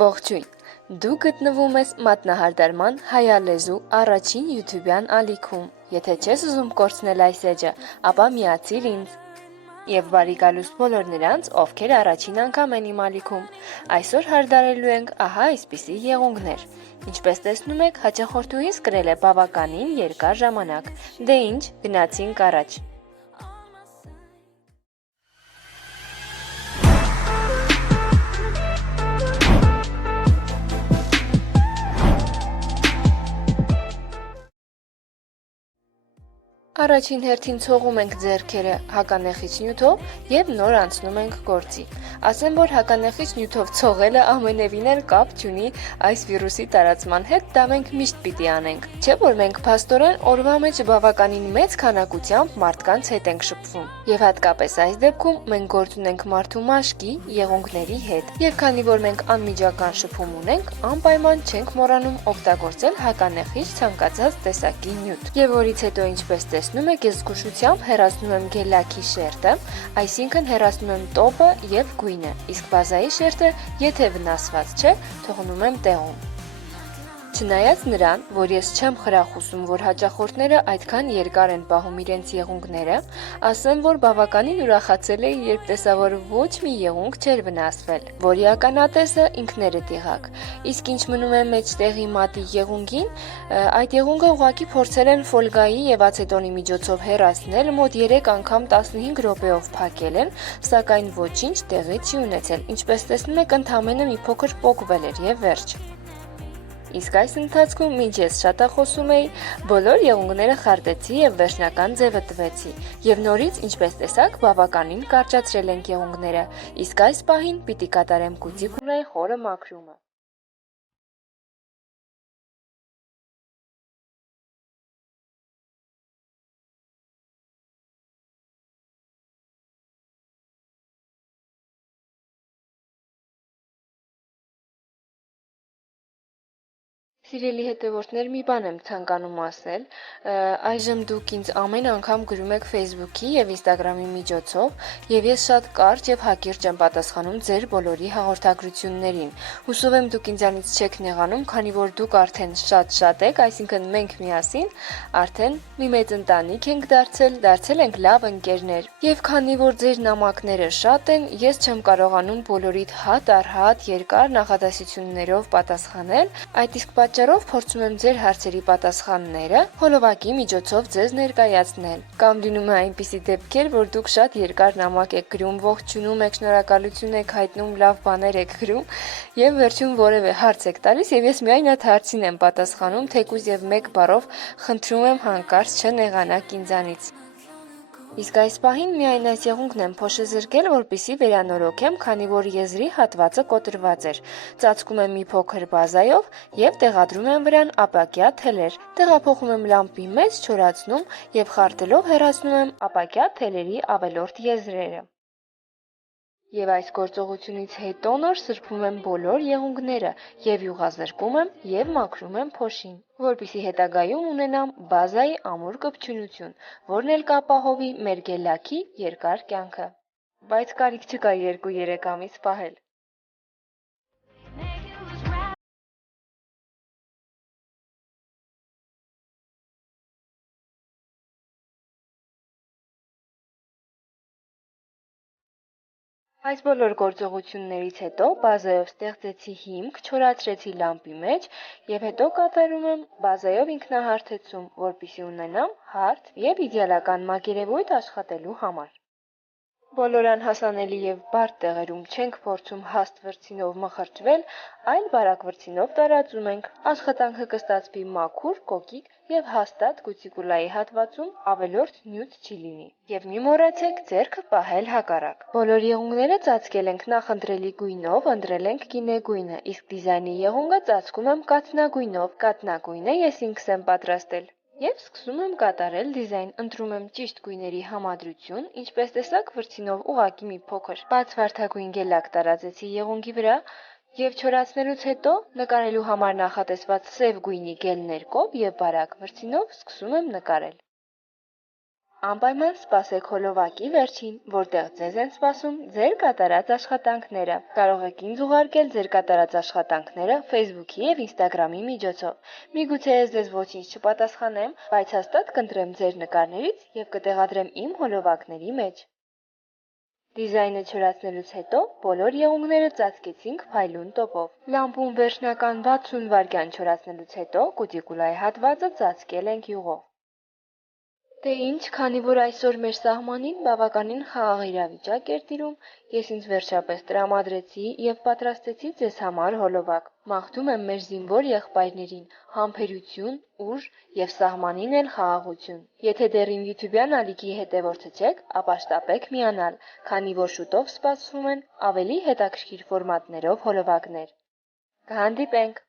Ողջույն, դու գտնվում ես մատնահարդարման հայալեզու առաջին յութուբյան ալիքում, եթե չես ուզում կորցնել այս էջը, ապա միացիր ինձ և բարի գալուստ բոլոր նրանց, ովքեր առաջին անգամ են իմ ալիքում, այսօր հարդարելու ենք ահա այսպիսի եղունգներ, ինչպես տեսնում եք հաճախորդուհիս կրել է բավականին երկար ժամանակ, դե ինչ, գնացինք առաջ։ Առաջին հերթին ցողում ենք ձեռքերը հականեխիչ նյութով և նոր անցնում ենք գործի։ Ասեմ, որ հականեխիչ նյութով ցողելը ամենևին էլ կապ չունի այս վիրուսի տարածման հետ, դա մենք միշտ պիտի անենք։ Չէ՞ որ մենք փաստորեն օրվա մեջ բավականին մեծ քանակությամբ մարդկանց հետ ենք շփվում։ Եվ հատկապես այս դեպքում մենք գործ ունենք մարդու մաշկի, եղունգների հետ։ Եվ քանի որ մենք անմիջական շփում ունենք, անպայման չենք մոռանում օգտագործել հականեխիչ ցանկացած տեսակի նյութ։ Եվ որից հետո ինչպես տեսնում եք, ես զգուշությամբ հեռացնում եմ գելակի շերտը, այսինքն հեռացնում եմ տոպը և գույնը, իսկ բազայի շերտը, եթե վնասված չէ, թողնում եմ տեղում։ Չնայած նրան, որ ես չեմ խրախուսում, որ հաճախորդները այդքան երկար են պահում իրենց եղունգները, ասեմ, որ բավականին ուրախացել էի, երբ տեսա, որ ոչ մի եղունգ չէր վնասվել, որի ականատեսը ինքներդ եղաք։ Իսկ ինչ մնում է մեջտեղի մատի եղունգին, այդ եղունգը ուղղակի փորձել են ֆոլգայի և ացետոնի միջոցով հեռացնել, մոտ 3 անգամ 15 րոպեով փակել են, սակայն ոչինչ տեղի չի ունեցել, ինչպես տեսնում եք, ընդամենը մի փոքր պոկվել էր և վերջ։ Իսկ այս ընթացքում, մինչ ես շատախոսում էի, բոլոր եղունգները խարտեցի և վերջնական ձևը տվեցի, և նորից, ինչպես տեսաք, բավականին կարճացրել ենք եղունգները, իսկ այս պահին պիտի կատարեմ կուտիկուլայի խորը մաքրումը։ Սիրելի հետևորդներ, մի բան եմ ցանկանում ասել, այժմ դուք ինձ ամեն անգամ գրում եք Facebook-ի և Instagram-ի միջոցով, և ես շատ կարճ և հակիրճ եմ պատասխանում ձեր բոլորի հաղորդագրություններին։ Հուսով եմ դուք ինձանից չեք նեղանում, քանի որ դուք արդեն շատ եք, այսինքն մենք միասին արդեն մի մեծ ընտանիք ենք դարձել ենք լավ ընկերներ։ Եվ քանի որ ձեր նամակները շատ են, ես չեմ կարողանում բոլորիդ հատ առ հատ երկար նախադասություններով պատասխանել, այդ իսկ պատճառով փորձում եմ ձեր հարցերի պատասխանները հոլովակի միջոցով ձեզ ներկայացնել։ Կամ լինում է այնպիսի դեպքեր, որ դուք շատ երկար նամակ եք գրում, ողջունում եք, շնորհակալություն եք հայտնում, լավ բաներ եք գրում եւ վերջում որևէ հարց եք տալիս եւ ես միայն այդ հարցին եմ պատասխանում, թեկուզ եւ մեկ բառով խնդրում եմ հանկարծ չնեղանաք ինձանից։ Իսկ այս պահին միայն այս եղունգն եմ փոշեզրկել, որպեսզի վերանորոգեմ, քանի որ եզրի հատվածը կոտրված էր։ Ծածկում եմ մի փոքր բազայով եւ տեղադրում եմ վրան ապակյա թելեր։ Տեղափոխում եմ լամպի մեջ, չորացնում եւ խարտելով հեռացնում եմ ապակյա թելերի ավելորդ եզրերը։ Եվ այս գործողությունից հետո նոր սրբում եմ բոլոր եղունգները եւ յուղազրկում եմ եւ մաքրում եմ փոշին, որպեսզի հետագայում ունենամ բազայի ամուր կպչունություն, որն էլ կապահովի մեր գելակի երկար կյանքը։ Բայց կարիք չկա 2-3 ամիս պահել։ Այս բոլոր գործողություններից հետո բազայով ստեղծեցի հիմք, չորացրեցի լամպի մեջ եւ հետո կատարում եմ բազայով ինքնահարթեցում, որպեսզի ունենամ հարթ եւ իդեալական մակերևույթ աշխատելու համար։ Բոլոր անհասանելի եւ բարդ տեղերում չենք փորձում հաստ վրձինով մխրճվել, այլ բարակ վրձինով տարածում ենք։ Աշխատանքը կստացվի մաքուր, կոկիկ եւ հաստատ կուտիկուլայի հատվածում ավելորդ նյութ չի լինի։ Եվ մի մոռացեք ձեռքը պահել հակառակ։ Բոլոր եղունգները ծածկել ենք նախընտրելի գույնով, ընտրել ենք գինեգույնը, իսկ դիզայնի եղունգը ծածկում եմ կաթնագույնով։ Կաթնագույնը ես ինքս եմ պատրաստել։ Եվ սկսում եմ կատարել դիզայն, ընտրում եմ ճիշտ գույների համադրություն, ինչպես տեսաք վրձինով ուղղակի մի փոքր բաց վարդագույն գելակ տարածեցի եղունգի վրա եւ չորացնելուց հետո նկարելու համար նախատեսված սև գույնի գել ներկով եւ բարակ վրձինով սկսում եմ նկարել։ Անպայման սպասեք հոլովակի վերջին, որտեղ ձեզ են սպասում ձեր կատարած աշխատանքները։ Կարող եք ինձ ուղարկել ձեր կատարած աշխատանքները Facebook-ի և Instagram-ի միջոցով։ Միգուցե ես ձեզ ոչինչ չպատասխանեմ, բայց հաստատ կընտրեմ ձեր նկարներից և կտեղադրեմ իմ հոլովակների մեջ։ Դիզայնը չորացնելուց հետո բոլոր եղունգները ծածկեցինք փայլուն տոպով։ Լամպում վերջնական 60 վայրկյան չորացնելուց հետո կուտիկուլայի հատվածը ծածկել ենք յուղով։ Դե ինչ, քանի որ այսօր մեր սահմանին բավականին խաղաղ իրավիճակ էր տիրում, ես ինձ վերջապես տրամադրեցի և պատրաստեցի ձեզ համար հոլովակ։ Մաղթում եմ մեր զինվոր եղբայրներին համբերություն, ուժ և սահմանին էլ խաղաղություն։ Եթե դեռ իմ YouTube-յան ալիքի հետևորդը չեք, ապա շտապեք միանալ, քանի որ շուտով սպասվում են ավելի հետաքրքիր ֆորմատներով հոլովակներ։ Կհանդիպենք։